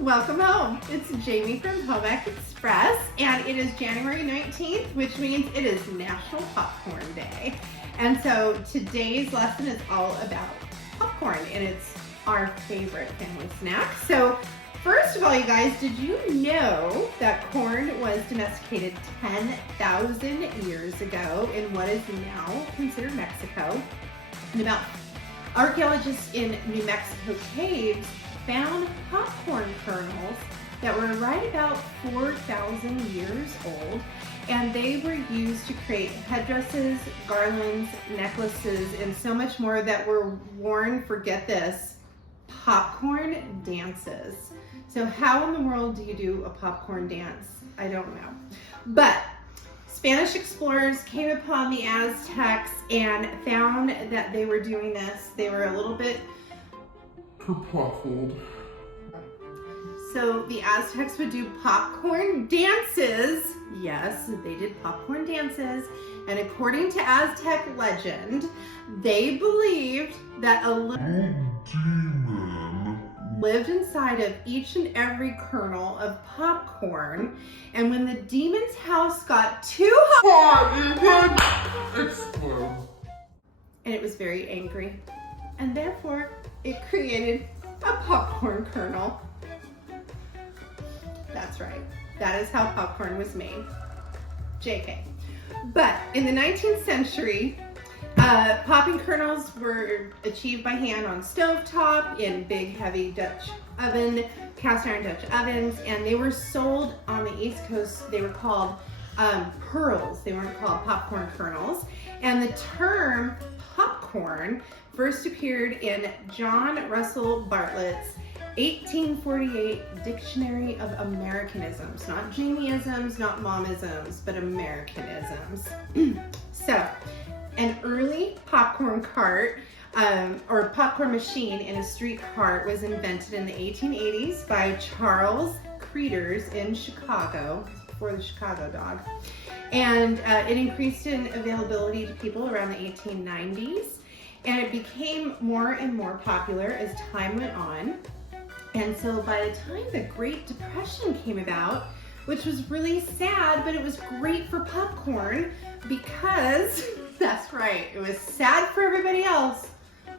Welcome home. It's Jaime from Home Ec Express, and it is January 19th, which means it is National Popcorn Day. And so today's lesson is all about popcorn, and it's our favorite family snack. So first of all, you guys, did you know that corn was domesticated 10,000 years ago in what is now considered Mexico? And about archaeologists in New Mexico caves found popcorn kernels that were right about 4,000 years old, and they were used to create headdresses, garlands, necklaces, and so much more that were worn, forget this, popcorn dances. So how in the world do you do a popcorn dance? I don't know. But Spanish explorers came upon the Aztecs and found that they were doing this. They were a little bit kerpluffled. So the Aztecs would do popcorn dances. Yes, they did popcorn dances. And according to Aztec legend, they believed that a little demon lived inside of each and every kernel of popcorn. And when the demon's house got too hot, it would explode. And it was very angry. And therefore, it created a popcorn kernel. That's right. That is how popcorn was made. JK. But in the 19th century, popping kernels were achieved by hand on stovetop in big, heavy Dutch oven, cast iron Dutch ovens, and they were sold on the East Coast. They were called pearls. They weren't called popcorn kernels. And the term popcorn first appeared in John Russell Bartlett's 1848 Dictionary of Americanisms, not Jamieisms, not Momisms, but Americanisms. So, an early popcorn cart or popcorn machine in a street cart was invented in the 1880s by Charles Creeders in Chicago, before the Chicago dog. And it increased in availability to people around the 1890s. And it became more and more popular as time went on. And so by the time the Great Depression came about, which was really sad, but it was great for popcorn because, that's right, it was sad for everybody else,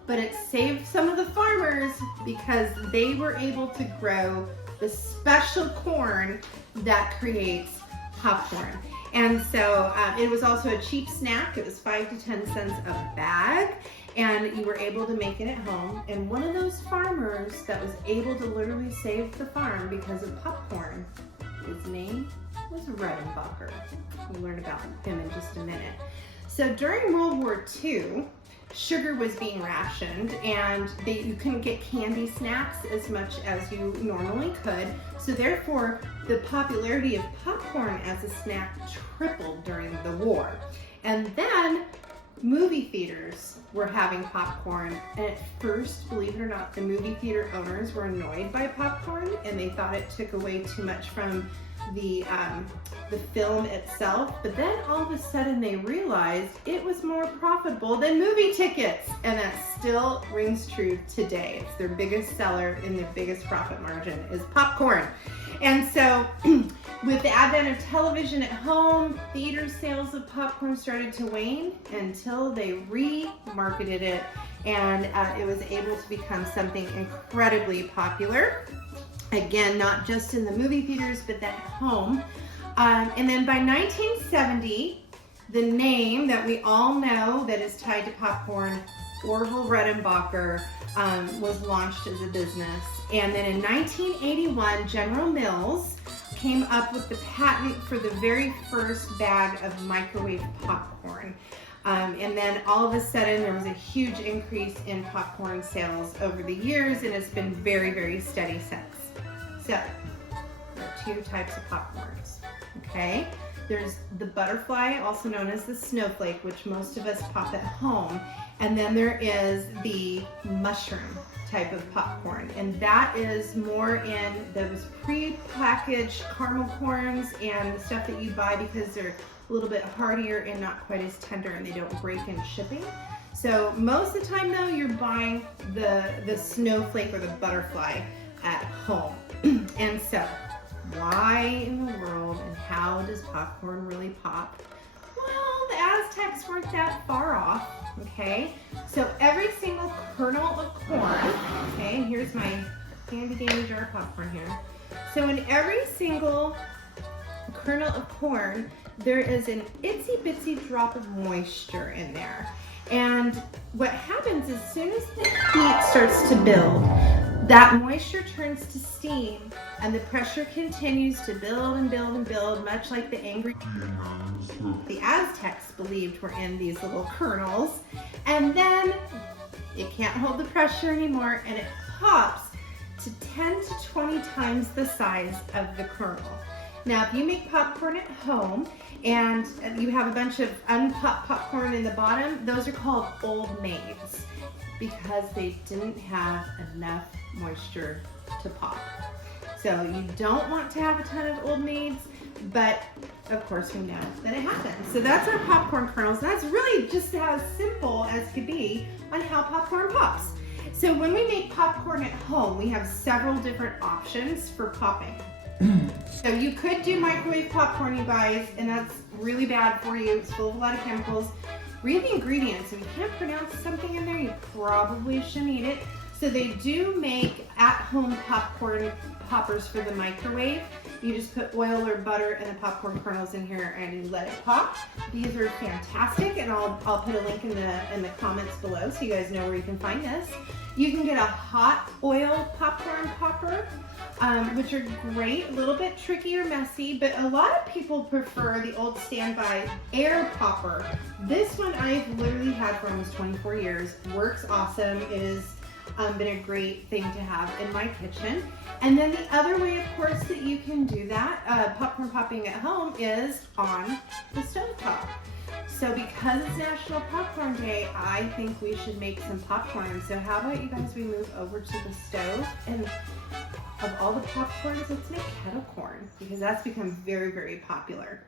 but it saved some of the farmers because they were able to grow the special corn that creates popcorn. And so it was also a cheap snack. It was 5 to 10 cents a bag, and you were able to make it at home. And one of those farmers that was able to literally save the farm because of popcorn, his name was Redenbacher. We'll learn about him in just a minute. So during World War II, sugar was being rationed, and you couldn't get candy snacks as much as you normally could. So therefore, the popularity of popcorn as a snack tripled during the war. And then movie theaters were having popcorn, and at first, believe it or not, the movie theater owners were annoyed by popcorn, and they thought it took away too much from the film itself. But then all of a sudden they realized it was more profitable than movie tickets, and that still rings true today. It's their biggest seller and their biggest profit margin is popcorn. And so with the advent of television at home, theater sales of popcorn started to wane until they remarketed it, and it was able to become something incredibly popular. Again, not just in the movie theaters, but at home. And then by 1970, the name that we all know that is tied to popcorn, Orville Redenbacher, was launched as a business. And then in 1981, General Mills came up with the patent for the very first bag of microwave popcorn. And then all of a sudden there was a huge increase in popcorn sales over the years, and it's been very, very steady since. So, there are two types of popcorns, okay? There's the butterfly, also known as the snowflake, which most of us pop at home. And then there is the mushroom type of popcorn. And that is more in those pre-packaged caramel corns and the stuff that you buy because they're a little bit hardier and not quite as tender, and they don't break in shipping. So most of the time though, you're buying the snowflake or the butterfly at home. And so, why in the world and how does popcorn really pop? Well, the Aztecs weren't that far off, okay? So every single kernel of corn, okay, and here's my handy dandy jar of popcorn here. So in every single kernel of corn, there is an itsy bitsy drop of moisture in there. And what happens is, as soon as the heat starts to build, that moisture turns to steam and the pressure continues to build and build and build, much like the angry demons. the Aztecs believed were in these little kernels. And then it can't hold the pressure anymore and it pops to 10 to 20 times the size of the kernel. Now, if you make popcorn at home and you have a bunch of unpopped popcorn in the bottom, those are called old maids because they didn't have enough moisture to pop. So you don't want to have a ton of old maids, but of course we know that it happens. So that's our popcorn kernels. That's really just as simple as could be on how popcorn pops. So when we make popcorn at home, we have several different options for popping. So you could do microwave popcorn, you guys, and that's really bad for you. It's full of a lot of chemicals. Read the ingredients. If you can't pronounce something in there, you probably shouldn't eat it. So they do make at-home popcorn poppers for the microwave. You just put oil or butter and the popcorn kernels in here and you let it pop. These are fantastic, and I'll put a link in the comments below so you guys know where you can find this. You can get a hot oil popcorn popper, which are great, a little bit tricky or messy, but a lot of people prefer the old standby air popper. This one I've literally had for almost 24 years. Works awesome. It has been a great thing to have in my kitchen. And then the other way, of course, that you can do that, popcorn popping at home, is on the stovetop. So because it's National Popcorn Day, I think we should make some popcorn. So how about you guys, we move over to the stove, and of all the popcorns, let's make kettle corn because that's become very, very popular.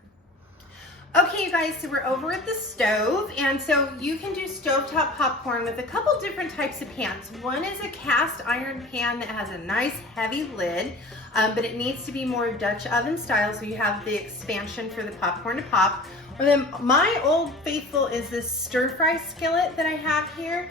Okay, you guys, so we're over at the stove, and so you can do stovetop popcorn with a couple different types of pans. One is a cast iron pan that has a nice heavy lid, but it needs to be more Dutch oven style, so you have the expansion for the popcorn to pop. Or then my old faithful is this stir fry skillet that I have here.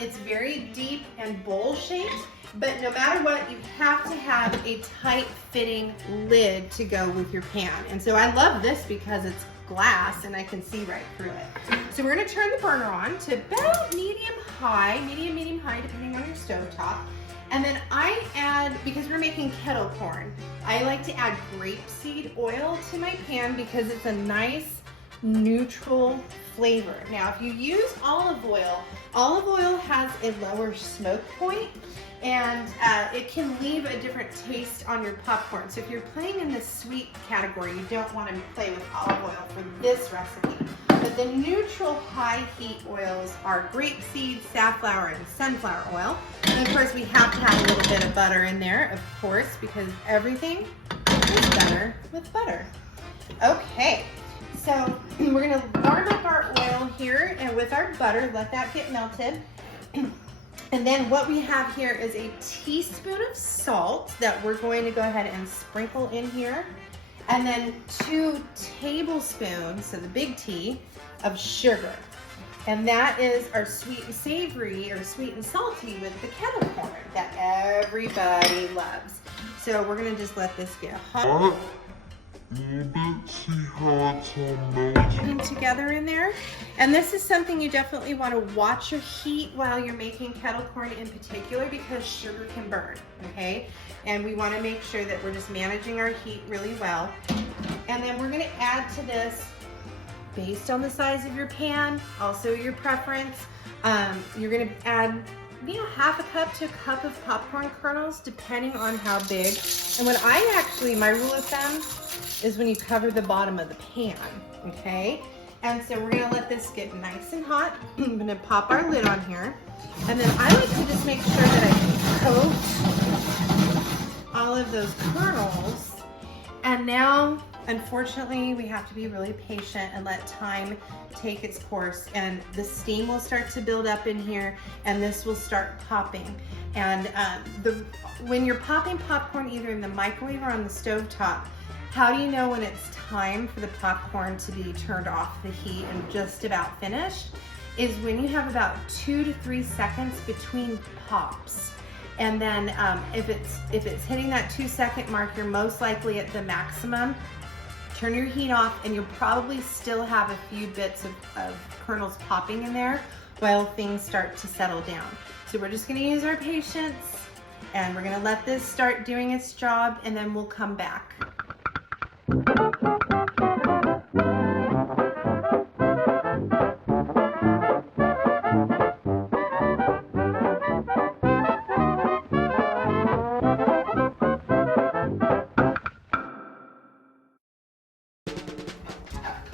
It's very deep and bowl shaped, but no matter what, you have to have a tight fitting lid to go with your pan. And so I love this because it's glass and I can see right through it. So we're gonna turn the burner on to about medium high, depending on your stove top. And then I add, because we're making kettle corn, I like to add grapeseed oil to my pan because it's a nice neutral flavor. Now, if you use olive oil has a lower smoke point, and it can leave a different taste on your popcorn. So if you're playing in the sweet category, you don't want to play with olive oil for this recipe. But the neutral high heat oils are grapeseed, safflower, and sunflower oil. And of course, we have to have a little bit of butter in there, of course, because everything is better with butter. Okay, so we're gonna warm up our oil here and with our butter, let that get melted. And then what we have here is a teaspoon of salt that we're going to go ahead and sprinkle in here. And then 2 tablespoons, so the big T, of sugar. And that is our sweet and savory, or sweet and salty with the kettle corn that everybody loves. So we're gonna just let this get hot. See how it's all melting. Together in there. And this is something you definitely want to watch your heat while you're making kettle corn in particular, because sugar can burn, okay? And we want to make sure that we're just managing our heat really well. And then we're going to add to this, based on the size of your pan, also your preference, you're going to add, you know, half a cup to a cup of popcorn kernels, depending on how big. And what I actually, my rule of thumb is when you cover the bottom of the pan, okay? And so we're gonna let this get nice and hot. I'm gonna pop our lid on here. And then I like to just make sure that I coat all of those kernels. And now unfortunately, we have to be really patient and let time take its course, and the steam will start to build up in here, and this will start popping. And when you're popping popcorn either in the microwave or on the stove top, how do you know when it's time for the popcorn to be turned off the heat and just about finished? Is when you have about 2 to 3 seconds between pops. And then if it's hitting that 2-second mark, you're most likely at the maximum. Turn your heat off, and you'll probably still have a few bits of kernels popping in there while things start to settle down. So we're just gonna use our patience, and we're gonna let this start doing its job, and then we'll come back.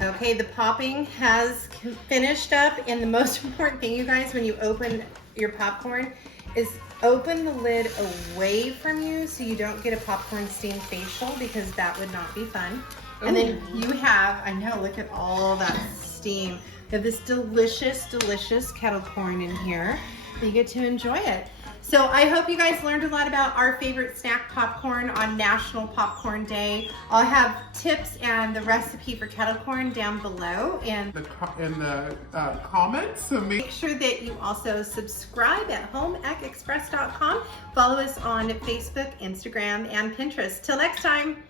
Okay, the popping has finished up, and the most important thing, you guys, when you open your popcorn is open the lid away from you so you don't get a popcorn steam facial, because that would not be fun. And then you have, I know, look at all that steam. You have this delicious, delicious kettle corn in here. You get to enjoy it. So I hope you guys learned a lot about our favorite snack popcorn on National Popcorn Day. I'll have tips and the recipe for kettle corn down below in the comments. So make sure that you also subscribe at homeecexpress.com. Follow us on Facebook, Instagram, and Pinterest. Till next time.